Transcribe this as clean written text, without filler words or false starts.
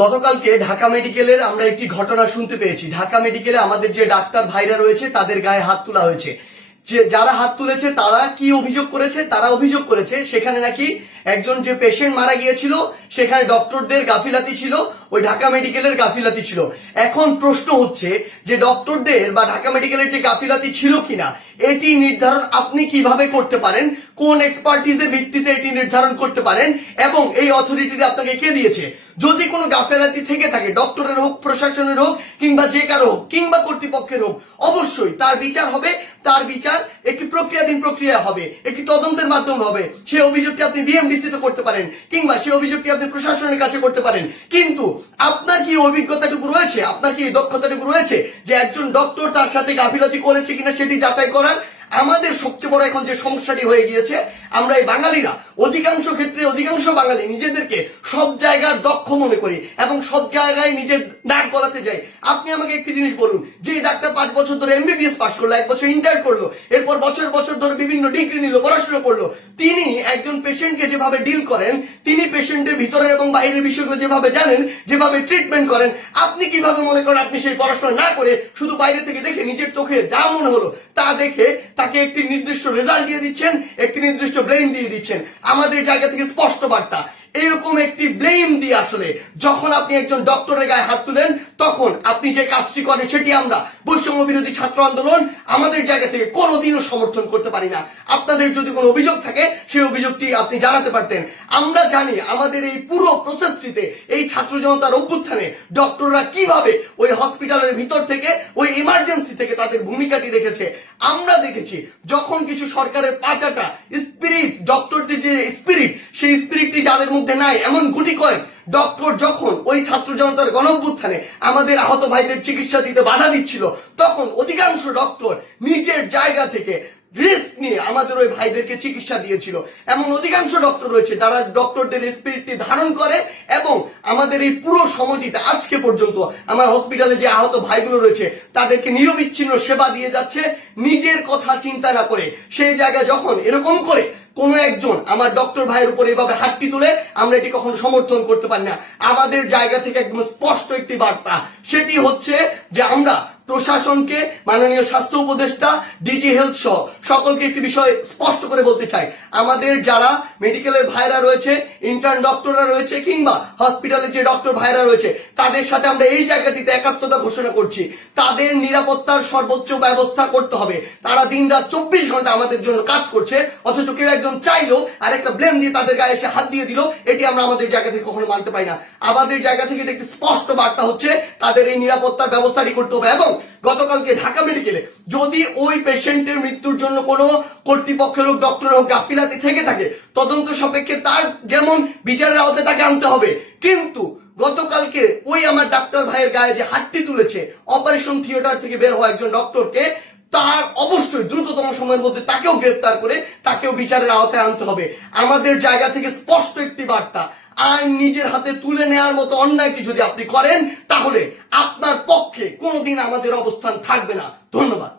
গতকালকে ঢাকা মেডিকেলের আমরা একটি ঘটনা শুনতে পেয়েছি। ঢাকা মেডিকেলে আমাদের যে ডাক্তার ভাইরা রয়েছে তাদের গায়ে হাত তোলা হয়েছে। যে যারা হাত তুলেছে তারা কি অভিযোগ করেছে? তারা অভিযোগ করেছে সেখানে নাকি একজন যে পেশেন্ট মারা গিয়েছিল সেখানে ডক্টরদের গাফিলাতি ছিল, ওই ঢাকা মেডিকেলের গাফিলাতি ছিল। এখন প্রশ্ন হচ্ছে যে ডক্টরদের বা ঢাকা মেডিকেলের যে গাফিলাতি ছিল কিনা এটি নির্ধারণ আপনি কিভাবে করতে পারেন, কোন এক্সপার্টিজের ভিত্তিতে এটি নির্ধারণ করতে পারেন এবং এই অথরিটিটা আপনাকে কে দিয়েছে? যদি কোনো গাফিলাতি থেকে থাকে, ডক্টরের হোক, প্রশাসনের হোক, কিংবা যে কারো হোক, কিংবা কর্তৃপক্ষের হোক, অবশ্যই তার বিচার হবে। তার বিচার একটি প্রক্রিয়াধীন প্রক্রিয়া হবে, একটি তদন্তের মাধ্যমে হবে। সেই অভিযোগটি আপনি বিএমডিসি তে করতে পারেন কিংবা সেই অভিযোগটি আপনি প্রশাসনের কাছে করতে পারেন। কিন্তু আপনার কি অভিজ্ঞতাটুকু রয়েছে, আপনার কি দক্ষতাটুকু রয়েছে যে একজন ডক্টর তার সাথে গাফিলতি করেছে কিনা সেটি যাচাই করার? আমাদের সবচেয়ে বড় এখন যে সমস্যাটি হয়ে গিয়েছে, আমরা এই বাঙালিরা অধিকাংশ ক্ষেত্রে অধিকাংশ বাঙালি নিজেদেরকে সব জায়গার দক্ষ মনে করি এবং সব জায়গায় নিজের নাক গলাতে যাই। আপনি আমাকে একটি জিনিস বলুন, যে ডাক্তার 5 বছর ধরে এমবিবিএস পাস করলো, 1 বছর ইন্টার করলো, এরপর বছর বছর ধরে বিভিন্ন ডিগ্রি নিল, পড়াশোনা করলো, তিনি একজন পেশেন্টকে যেভাবে ডিল করেন, তিনি পেশেন্টের ভিতরের এবং বাইরের বিষয়গুলো যেভাবে জানেন, যেভাবে ট্রিটমেন্ট করেন, আপনি কিভাবে মনে করেন আপনি সেই পড়াশোনা না করে শুধু বাইরে থেকে দেখে নিজের চোখে যা মনে হলো তা দেখে তাকে একটি নির্দিষ্ট রেজাল্ট দিয়ে দিচ্ছেন, একটি নির্দিষ্ট ব্লেম দিয়ে দিচ্ছেন? আমাদের জায়গা থেকে স্পষ্ট বার্তা, এরকম একটি ব্লেম দিয়ে আসলে যখন আপনি একজন ডক্টরের গায়ে হাত তুলেন তখন আপনি যে কাজটি করেন সেটি আমরা বৈষম্য বিরোধী ছাত্র আন্দোলন আমাদের জায়গা থেকে কোনোদিনও সমর্থন করতে পারি না। আপনাদের যদি কোনো অভিযোগ থাকে সেই অভিযোগটি আপনি জানাতে পারতেন। আমরা জানি আমাদের এই পুরো প্রসেসটিতে, এই ছাত্র জনতার অভ্যুত্থানে ডক্টররা কিভাবে ওই হসপিটালের ভিতর থেকে, ওই ইমার্জেন্সি থেকে তাদের ভূমিকাটি রেখেছে। আমরা দেখেছি যখন কিছু সরকারের পাঁচাটা স্পিরিট, ডক্টরদের যে স্পিরিট, সেই স্পিরিটটি যাদের মধ্যে নাই, এমন গুটি কয়েক ডক্টর যখন ওই ছাত্র জনতার গণঅভ্যুত্থানে আমাদের আহত ভাইদের চিকিৎসা দিতে বাধা দিচ্ছিল, তখন অধিকাংশ ডক্টর নিজের জায়গা থেকে রিস্ক নিয়ে আমাদের ওই ভাইদেরকে চিকিৎসা দিয়েছিল। এমন অধিকাংশ ডক্টর রয়েছে যারা ডক্টরদের স্পিরিটটি ধারণ করে এবং আমাদের এই পুরো সময়টিতে আজকে পর্যন্ত আমার হসপিটালে যে আহত ভাইগুলো রয়েছে তাদেরকে নিরবিচ্ছিন্ন সেবা দিয়ে যাচ্ছে, নিজের কথা চিন্তা না করে। সেই জায়গায় যখন এরকম করে কোন একজন আমার ডক্টর ভাইয়ের উপর এভাবে হাতটি তুলে, আমরা এটি কখনো সমর্থন করতে পারি না। আমাদের জায়গা থেকে একদম স্পষ্ট একটি বার্তা, সেটি হচ্ছে যে আমরা প্রশাসনকে, মাননীয় স্বাস্থ্য উপদেষ্টা, ডিজি হেলথ সহ সকলকে একটি বিষয় স্পষ্ট করে বলতে চাই, আমাদের যারা মেডিকেলের ভাইরা রয়েছে, ইন্টার্ন ডক্টররা রয়েছে, কিংবা হসপিটালের যে ডক্টর ভাইরা রয়েছে, তাদের সাথে আমরা এই জায়গাটিতে একাত্মতা ঘোষণা করছি। তাদের নিরাপত্তার সর্বোচ্চ ব্যবস্থা করতে হবে। তারা দিনরাত 24 ঘন্টা আমাদের জন্য কাজ করছে, অথচ কেউ একজন চাইলো আর একটা ব্লেম দিয়ে তাদের গায়ে এসে হাত দিয়ে দিল, এটি আমরা আমাদের জায়গা থেকে কখনো মানতে পারি না। আমাদের জায়গা থেকে একটি স্পষ্ট বার্তা হচ্ছে তাদের এই নিরাপত্তার ব্যবস্থাটি করতে হবে। এবং গতকালকে ঢাকা মেডিকেলে যদি ওই পেশেন্টের মৃত্যুর জন্য কোনো কর্তৃপক্ষের হোক, ডক্টর হোক গাফিলাতি থেকে থাকে, তদন্ত সাপেক্ষে তার যেমন বিচারের আওতায় তাকে আনতে হবে। কিন্তু গতকালকে ওই আমার ডাক্তার ভাইয়ের গায়ে যে হাতটি তুলেছে, অপারেশন থিয়েটার থেকে বের হওয়া একজন ডক্টরকে, তার অবশ্যই দ্রুততম সময়ের মধ্যে তাকেও গ্রেফতার করে তাকেও বিচারের আওতায় আনতে হবে। আমাদের জায়গা থেকে স্পষ্ট একটি বার্তা, আইন নিজের হাতে তুলে নেওয়ার মতো অন্যায়টি যদি আপনি করেন তাহলে আপনার পক্ষে কোনোদিন আমাদের অবস্থান থাকবে না। ধন্যবাদ।